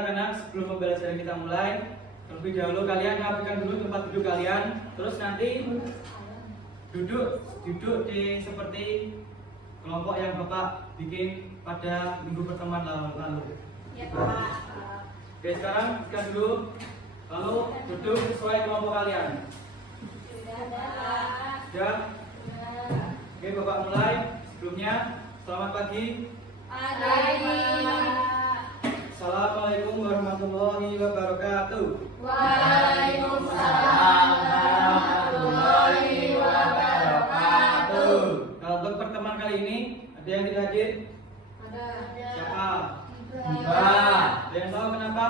anak-anak, sebelum pembelajaran kita mulai, terlebih dahulu kalian rapikan dulu tempat duduk kalian. Terus nanti duduk di seperti kelompok yang Bapak bikin pada minggu pertemuan lalu. Ya, Pak. Oke, sekarang kita dulu, lalu duduk sesuai kelompok kalian. Sudah? Oke, Bapak mulai. Sebelumnya, selamat pagi. Assalamualaikum warahmatullahi wabarakatuh. Waalaikumsalam warahmatullahi wabarakatuh. Kalau untuk pertemuan kali ini, ada yang tidak hadir? Ada. Siapa? Tiga. Ada yang tahu kenapa?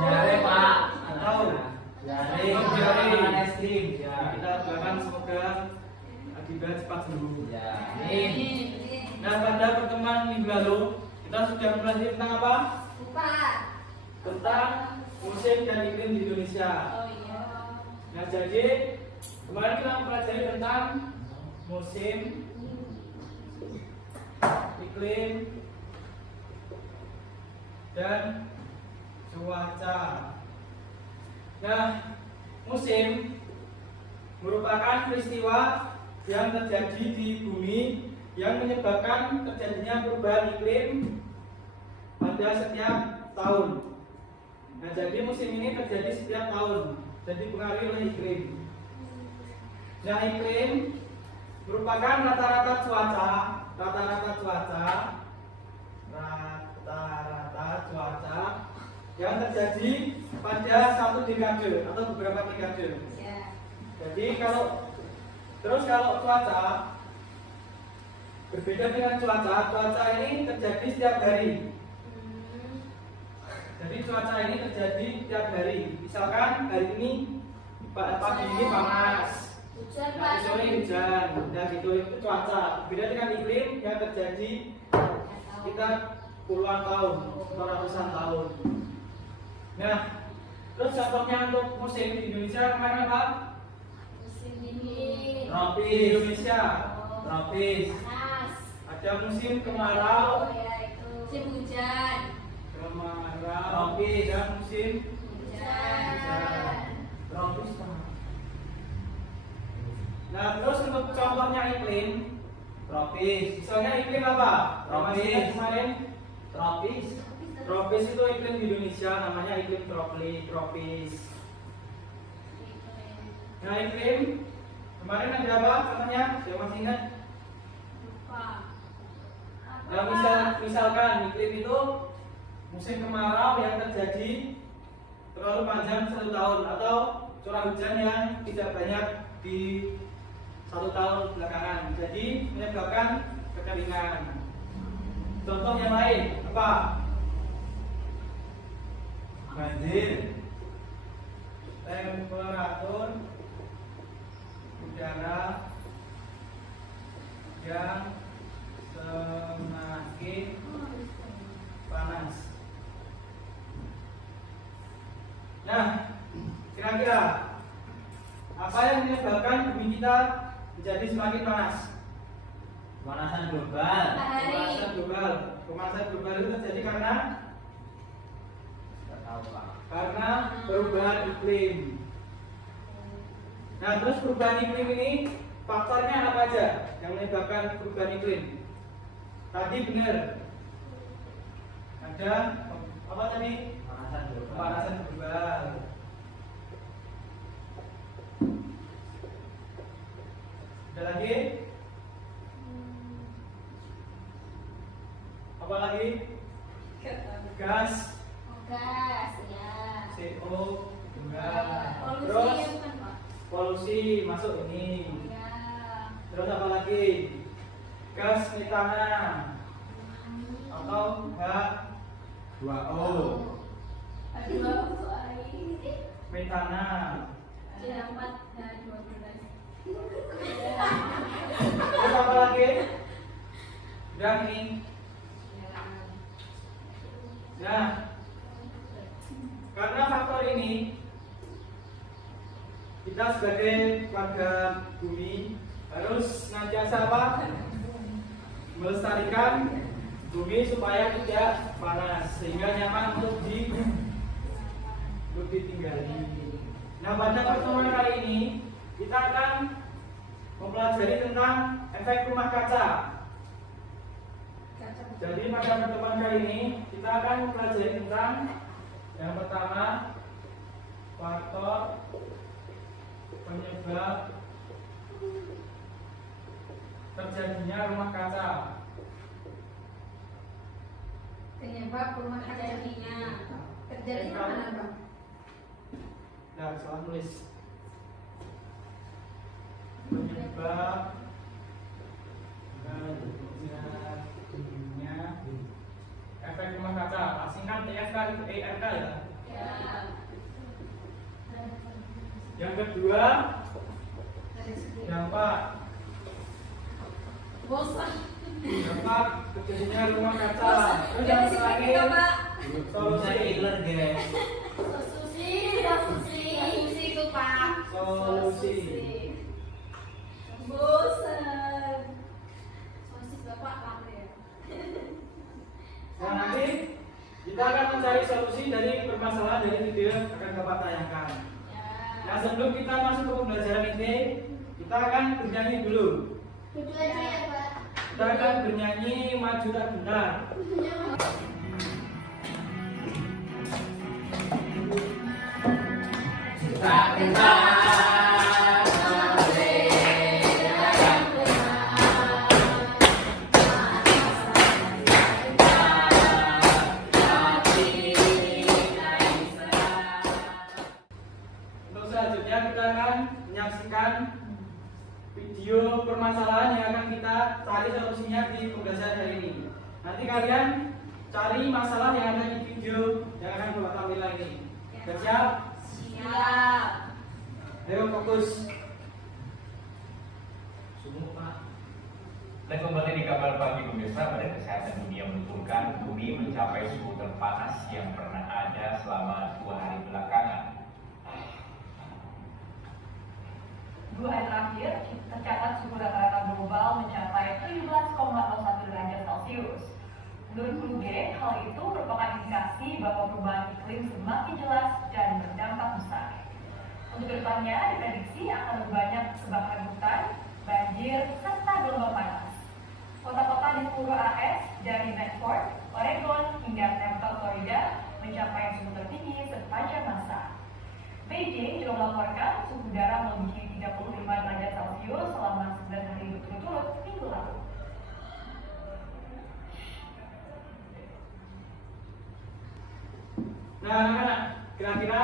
Jare, Pak. Tahu? Jare. Jare. Es krim. Kita doakan semoga akibat cepat sembuh. Amin. Nah, pada pertemuan minggu lalu kita sudah belajar tentang apa? Tentang musim dan iklim di Indonesia. Oh iya. Nah, jadi kemarin kita mempelajari tentang musim, iklim, dan cuaca. Nah, musim merupakan peristiwa yang terjadi di bumi yang menyebabkan terjadinya perubahan iklim pada setiap tahun. Nah, jadi musim ini terjadi setiap tahun, jadi dipengaruhi oleh iklim. Nah, iklim merupakan rata-rata cuaca yang terjadi pada satu dekade atau beberapa dekade. Jadi kalau cuaca berbeda dengan cuaca ini terjadi setiap hari. Jadi cuaca ini terjadi setiap hari. Misalkan hari ini pagi ini panas, nanti sore hujan, dan gitu itu cuaca. Berbeda dengan iklim yang terjadi kita puluhan tahun atau ratusan tahun. Nah, terus contohnya untuk musim di Indonesia kemarin apa? Musim dingin. Tropis. Di Indonesia tropis. Panas. Ada musim kemarau, Oh ya itu. Musim hujan. tropis, dan musim Hujan. tropis. Nah, terus untuk contohnya iklim tropis. Misalnya iklim apa? Tropis. Kemarin tropis. Tropis itu iklim di Indonesia, namanya iklim tropis. Nah, iklim kemarin ada apa? Contohnya, saya masih ingat. Lupa. Nah, misalkan iklim itu musim kemarau yang terjadi terlalu panjang 1 tahun, atau curah hujan yang tidak banyak di 1 tahun belakangan, jadi menyebabkan kekeringan. Contoh yang lain apa? Banjir, temperatur udara yang semakin panas. Nah, kira-kira apa yang menyebabkan bumi kita menjadi semakin panas? Pemanasan global. Pemanasan global itu terjadi karena Nggak tahu, Pak. perubahan iklim. Nah, terus perubahan iklim ini faktornya apa aja yang menyebabkan perubahan iklim? Tadi benar. Ada apa tadi? Pemanasan global. Pemanasan global. Ada lagi? Apa lagi? Gas, Gas ya. CO2. Polusi Terus ya bukan, Pak? polusi masuk ini. Ya. Terus apa lagi? Gas metana atau H2O. Aduh, soal ini. Metana. C4 dan 12. Terus apa lagi? Udah ini. Nah, karena faktor ini, kita sebagai warga bumi harus senantiasa apa? Melestarikan bumi supaya tidak panas sehingga nyaman untuk ditinggali. Nah, pada pertemuan kali ini kita akan mempelajari tentang efek rumah kaca. Jadi pada pertemuan kali ini kita akan mempelajari tentang yang pertama, faktor penyebab terjadinya rumah kaca. Penyebab rumah kacanya terjadi mana, Bang? Nah, soal tulis penyebab terjadinya efek rumah kaca. Singkat TFK itu ERK ya. Ya. Yang kedua, dampak Bosan. dampak terjadinya rumah kaca. Terus Jadi yang sih terakhir, kita, Pak. solusi. guys. Solusi itu, Pak. Solusi. Bosan. Solusi Bapak apa ya? Nah, nanti kita akan mencari solusi dari permasalahan dari video yang akan Bapak tayangkan. Nah, sebelum kita masuk ke pembelajaran ini, kita akan bernyanyi dulu. Duduk aja ya, Pak. Kita akan bernyanyi Maju Tak Gentar. Tak gentar. Untuk selanjutnya kita akan menyaksikan video permasalahan yang akan kita cari solusinya di pembelajaran hari ini. Nanti kalian cari masalah yang ada di video yang akan Bapak tampilkan ini. Sudah siap? Siap. Ayo fokus. Sungguh Pak. Dan kembali di kabar pagi pemirsa, Badan Kesehatan Dunia menuturkan bumi mencapai suhu terpanas yang pernah ada selama 2 hari belakangan. 2 hari terakhir, tercatat suhu rata-rata global mencapai 17,01 derajat Celcius. Menurut Kluge, hal itu merupakan indikasi bahwa perubahan iklim semakin jelas dan berdampak besar. Untuk kedepannya, diprediksi akan lebih banyak kebakaran hutan, banjir, serta gelombang panas. Kota-kota di seluruh AS, dari Medford, Oregon, hingga Tampa, Florida, mencapai suhu tertinggi sepanjang masa. Beijing juga melaporkan suhu udara melebihi 35 derajat Celcius selama 9 hari berturut-turut minggu lalu. Nah, anak-anak, kira-kira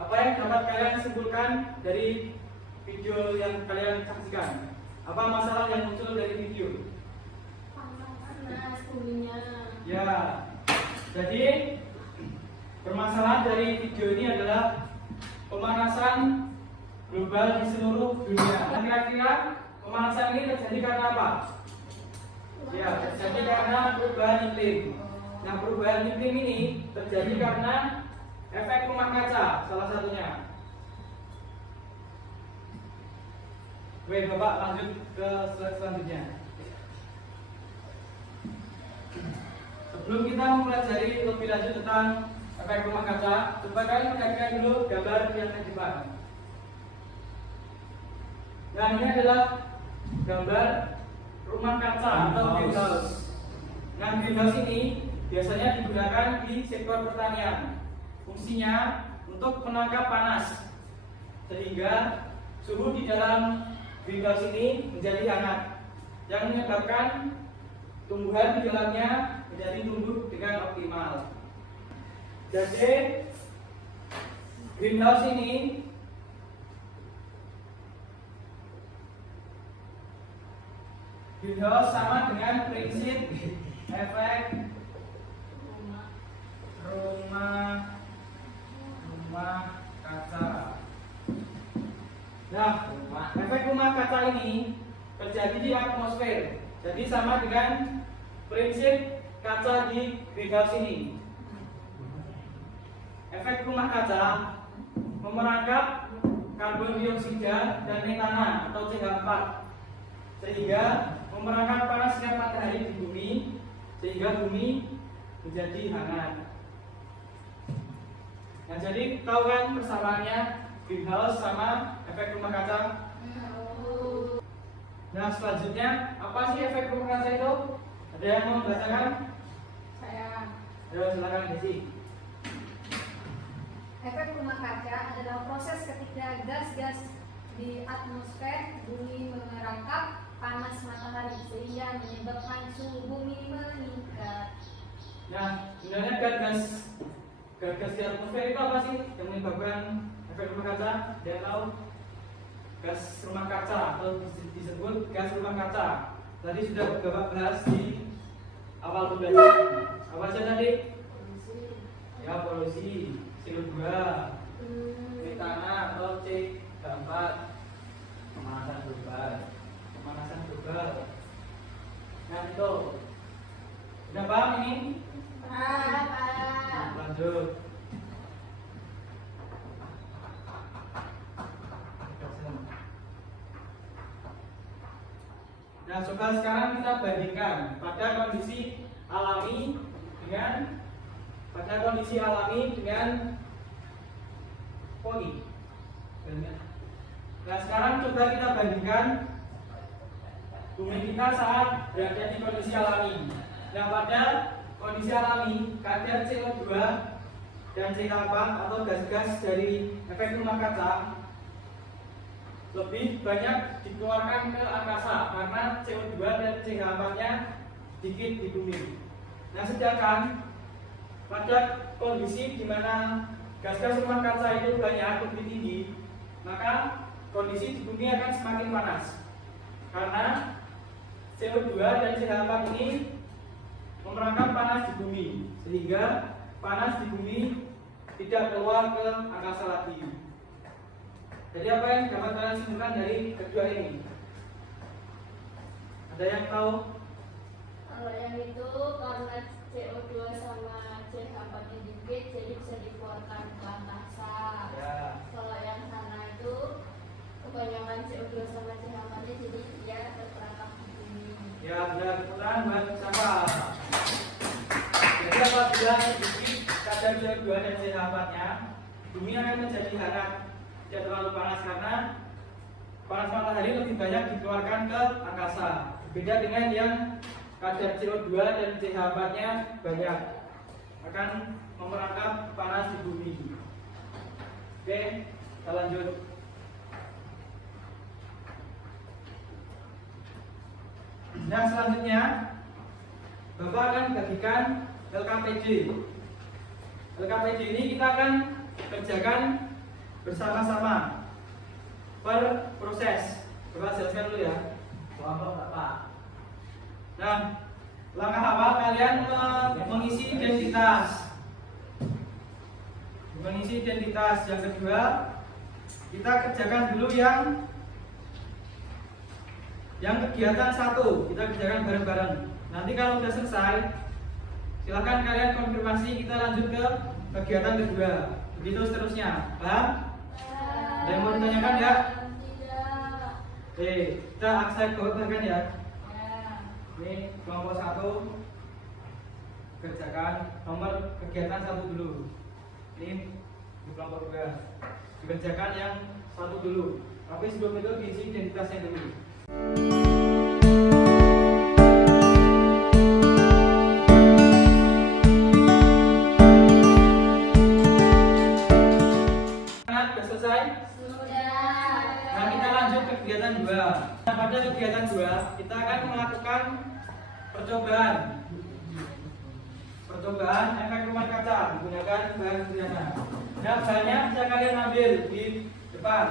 apa yang dapat kalian simpulkan dari video yang kalian saksikan? Apa masalah yang muncul dari video? Panas buminya. Ya, jadi permasalahan dari video ini adalah pemanasan global di seluruh dunia. Dan kira-kira pemanasan ini terjadi karena apa? Ya, terjadi karena perubahan iklim. Nah, perubahan iklim ini terjadi karena efek rumah kaca, salah satunya. Oke, Bapak lanjut ke slide selanjutnya. Sebelum kita mempelajari lebih lanjut tentang efek rumah kaca, coba kalian perhatikan dulu gambar yang ada di depan. Nah, ini adalah gambar rumah kaca atau greenhouse. Nah, greenhouse ini biasanya digunakan di sektor pertanian. Fungsinya untuk menangkap panas, sehingga suhu di dalam greenhouse ini menjadi hangat, yang menyebabkan tumbuhan di dalamnya menjadi tumbuh dengan optimal. Jadi greenhouse ini sama dengan prinsip efek rumah kaca. Nah, efek rumah kaca ini terjadi di atmosfer. Jadi sama dengan prinsip kaca di greenhouse ini. Efek rumah kaca memerangkap karbon dioksida dan metana atau CH4, sehingga memerangkap panas sinar matahari di bumi sehingga bumi menjadi hangat. Nah, jadi tahu kan persamaannya greenhouse sama efek rumah kaca? Nah, selanjutnya apa sih efek rumah kaca itu? Ada yang mau membacakan? Saya. Ayo silakan Desi. Efek rumah kaca adalah proses ketika gas-gas di atmosfer bumi merangkap panas matahari sehingga menyebabkan suhu bumi meningkat. Nah, sebenarnya gas di atmosfer itu apa sih yang menyebabkan efek rumah kaca? Dia tahu? Gas rumah kaca atau disebut gas rumah kaca. Tadi sudah Bapak bahas di awal pembelajaran. Apa saja tadi? Ya, polusi, CO2, metana atau C4, pemanasan global. Nah, itu udah paham ini? Lanjut. Nah, coba sekarang kita bandingkan pada kondisi alami dengan poli. Nah, sekarang coba kita bandingkan bumi kita saat berada di kondisi alami. Nah, pada kondisi alami, kadar CO2 dan C8 atau gas-gas dari efek rumah kaca lebih banyak dikeluarkan ke angkasa karena CO2 dan C8-nya sedikit di bumi. Nah, sedangkan pada kondisi di mana gas-gas rumah kaca itu banyak lebih tinggi, maka kondisi di bumi akan semakin panas karena CO2 dan C8 ini memerangkap panas di bumi, sehingga panas di bumi tidak keluar ke angkasa lagi. Jadi apa yang dapat kalian simpulkan dari kedua ini? Ada yang tahu? Kalau yang itu karena CO2 sama C8 nya dikit, jadi bisa dikeluarkan ke angkasa. Ya. Kalau yang sana itu kebanyakan CO2 sama C8 nya jadi dia terperangkap di bumi. Ya, benar. Pulang buat siapa? Jadi apabila sedikit kadar CO2 dan C8-nya, bumi akan menjadi hangat, tidak terlalu panas karena panas matahari lebih banyak dikeluarkan ke angkasa. Berbeda dengan yang kadar CO2 dan C8-nya banyak, akan memerangkap panas di bumi. Oke, kita lanjut. Nah, selanjutnya Bapak akan bagikan LKPD. LKPD ini kita akan kerjakan bersama-sama per proses. Bapak jelaskan dulu ya. Kelompok Bapak. Nah, langkah awal kalian mengisi identitas. Mengisi identitas. Yang kedua, kita kerjakan dulu yang kegiatan 1. Kita kerjakan bareng-bareng. Nanti kalau sudah selesai, silakan kalian konfirmasi, kita lanjut ke kegiatan kedua. Begitu seterusnya. Paham? Ada yang mau ditanyakan ya? Tidak. Oke, kita accept bahkan ya. Ini kelompok 1 kerjakan nomor kegiatan 1 dulu. Ini di kelompok 2 dikerjakan yang 1 dulu. Tapi sebelum itu diisi identitasnya dulu. Sudah selesai? Sudah. Nah, kita lanjut ke kegiatan 2. Nah, pada kegiatan 2 kita akan melakukan percobaan efek rumah kaca menggunakan bahan sederhana. Nah, bahannya bisa kalian ambil di depan.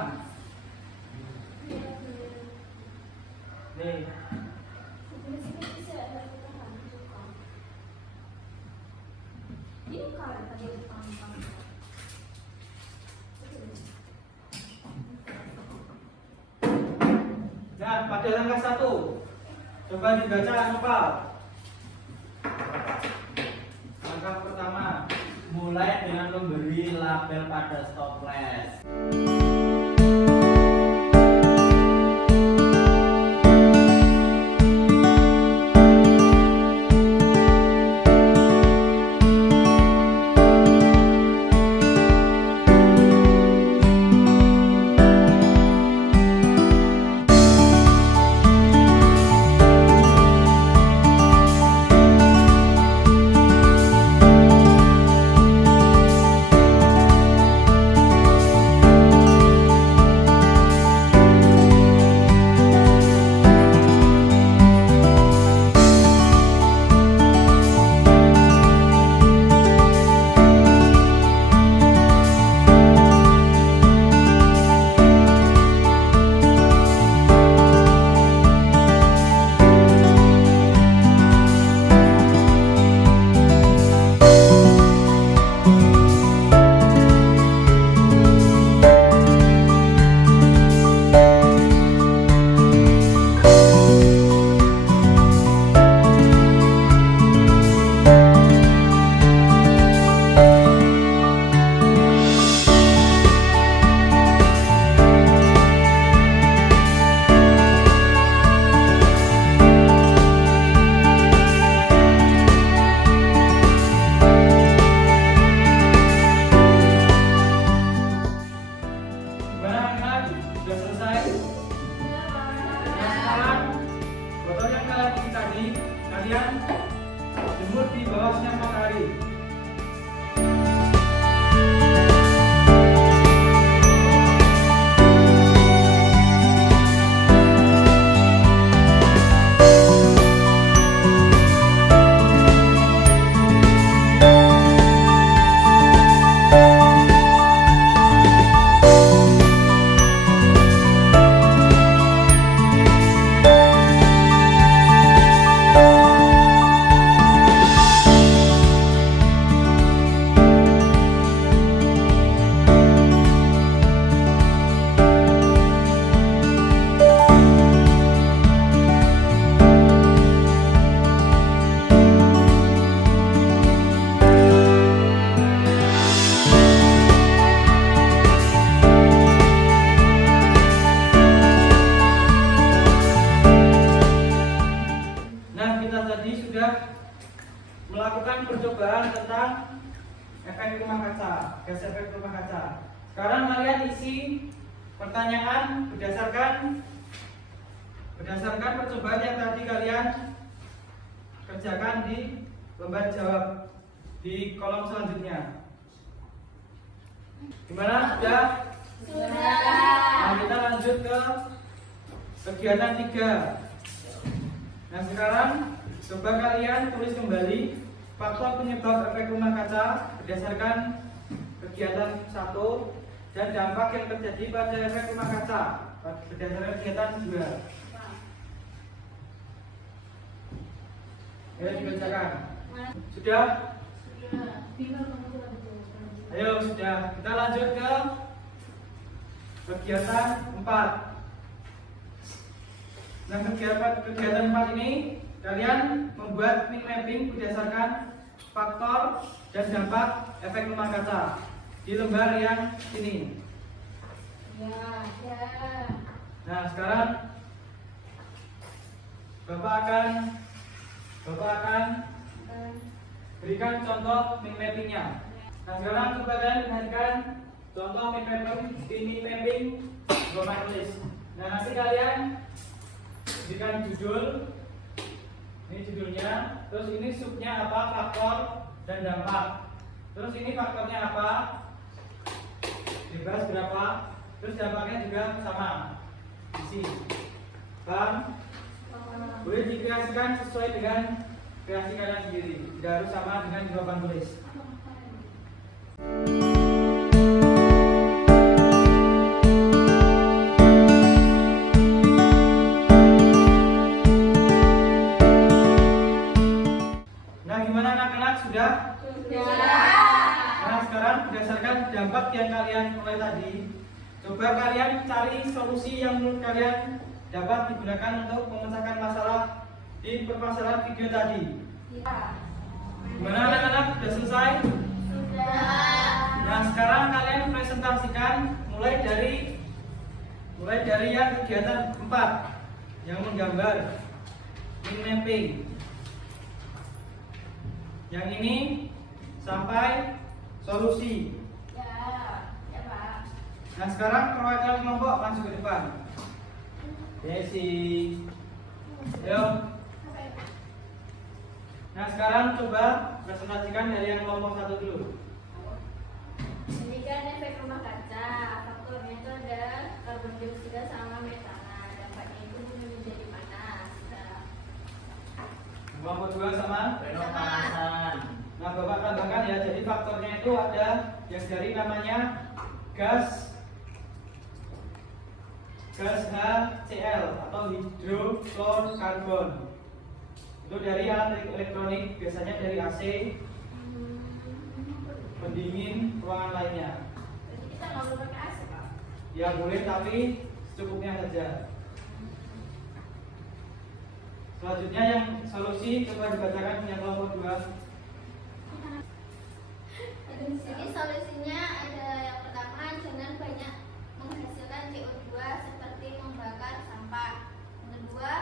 Nih. Nah, pada langkah 1 coba dibaca nopal. Langkah pertama, Mulai dengan memberi label pada stopwatch. efek rumah kaca, gas efek rumah kaca. Sekarang kalian isi pertanyaan berdasarkan percobaan yang tadi kalian kerjakan di lembar jawab di kolom selanjutnya. Gimana? Sudah? Sudah. Nah, kita lanjut ke kegiatan 3. Nah, sekarang coba kalian tulis kembali faktor penyebab efek rumah kaca berdasarkan kegiatan 1 dan dampak yang terjadi pada efek rumah kaca berdasarkan kegiatan 2. Ayo dibacakan. Sudah? Ayo sudah. Kita lanjut ke kegiatan 4. Nah, kegiatan 4 ini kalian membuat mind mapping berdasarkan faktor dan dampak efek rumah kaca di lembar yang ini. Ya. Nah, sekarang Bapak akan berikan contoh mind mappingnya. Nah, sekarang coba kalian perhatikan contoh mind mapping rumah tulis. Nah, nanti kalian berikan judul. Ini judulnya, terus ini subnya apa, faktor dan dampak. Terus ini faktornya apa, dibahas berapa, terus dampaknya juga sama. Isi. Paham? Boleh dikreasikan sesuai dengan kreasi kalian sendiri. Tidak harus sama dengan jawaban tulis. Nah, gimana anak-anak? Sudah? Nah, sekarang berdasarkan dampak yang kalian mulai tadi, coba kalian cari solusi yang menurut kalian dapat digunakan untuk memecahkan masalah di permasalahan video tadi. Gimana anak-anak? Sudah selesai? Nah, sekarang kalian presentasikan mulai dari yang kegiatan 4 yang menggambar mind mapping. Yang ini sampai solusi. Nah, sekarang perwakilan kelompok maju ke depan. Desi. Ayo. Nah, sekarang coba presentasikan dari yang kelompok 1 dulu. Ini kan efek rumah kaca. Faktornya itu ada karbon dioksida sama metana. Dampaknya itu bumi menjadi panas. Kelompok 2 sama Pemanasan. Nah, Bapak tambahkan ya. Jadi faktornya itu ada yang dari namanya gas HCl atau hidrofluorkarbon. Itu dari alat elektronik, biasanya dari AC, pendingin ruangan lainnya. Jadi kita nggak perlu pakai AC, Pak. Ya boleh, tapi secukupnya saja. Selanjutnya yang solusi coba dibacakan yang kelompok 2. Di sini solusinya ada yang pertama, jangan banyak menghasilkan CO2 seperti membakar sampah. Yang kedua,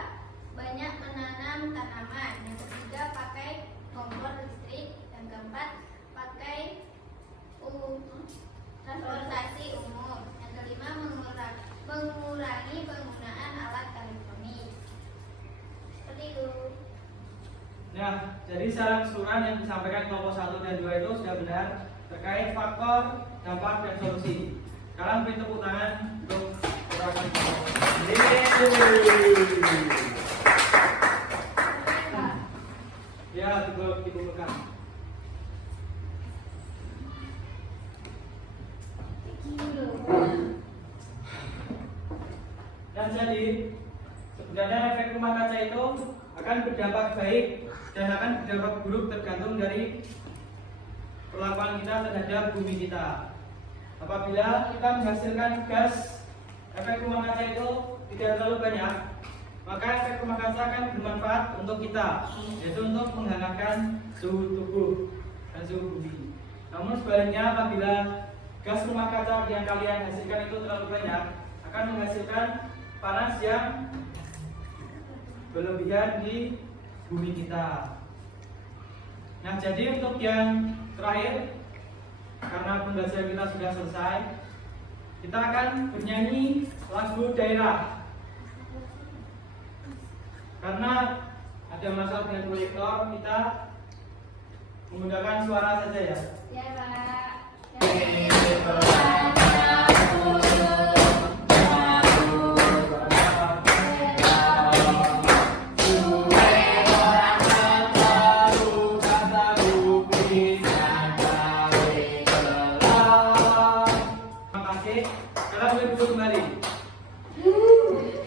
banyak menanam tanaman. Yang ketiga, pakai kompor listrik. Yang keempat, pakai transportasi umum. Yang kelima, mengurangi penggunaan alat elektronik. Seperti itu. Nah, jadi secara keseluruhan yang disampaikan kelompok 1 dan 2 itu sudah benar terkait faktor, dampak, dan solusi. Sekarang beri tepuk tangan untuk gerakan kelompok. Ya, dikumpulkan. Dan jadi sebenarnya efek rumah kaca itu akan berdampak baik dan akan berdampak buruk tergantung dari perlakuan kita terhadap bumi kita. Apabila kita menghasilkan gas efek rumah kaca itu tidak terlalu banyak, maka efek rumah kaca akan bermanfaat untuk kita, yaitu untuk menghangatkan suhu tubuh dan suhu bumi. Namun sebaliknya, apabila gas rumah kaca yang kalian hasilkan itu terlalu banyak, akan menghasilkan panas yang berlebihan di bumi kita. Nah, jadi untuk yang terakhir, karena pembelajaran kita sudah selesai, kita akan bernyanyi lagu daerah. Karena ada masalah dengan proyektor, kita menggunakan suara saja ya. Ya, Pak. Sekarang boleh duduk kembali.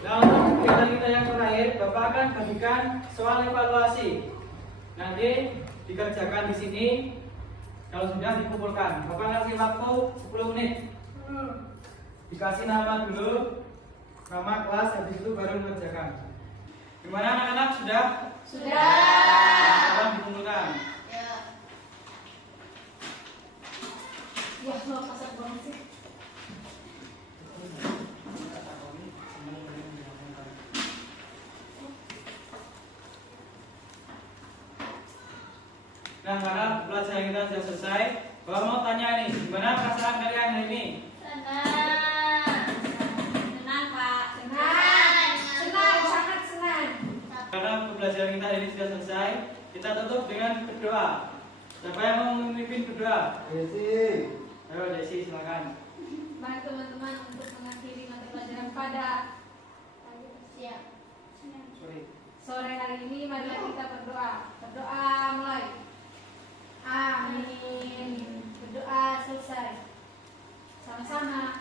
Nah, untuk kegiatan kita yang terakhir, Bapak akan bagikan soal evaluasi. Nanti dikerjakan di sini. Kalau sudah dikumpulkan, Bapak kasih waktu 10 menit. Dikasih nama dulu, nama kelas, habis itu baru mengerjakan. Gimana anak-anak, sudah? Sudah. Sekarang dikumpulkan. Ya, lo kasar banget sih. Nah, karena pelajaran kita sudah selesai, Bapak mau tanya nih, gimana perasaan kalian hari ini? Senang. Senang, Pak. Senang, sangat senang. Karena pembelajaran kita hari ini sudah selesai, kita tutup dengan berdoa. Siapa yang mau memimpin berdoa? Desi. Ayo Desi, silakan. Mari teman-teman untuk mengakhiri mata pelajaran pada Siap. Sorry. sore hari ini, marilah kita berdoa. Berdoa mulai. Amin. Berdoa selesai. Sama-sama.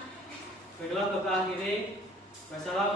Baiklah, Bapak akhiri. Wassalamualaikum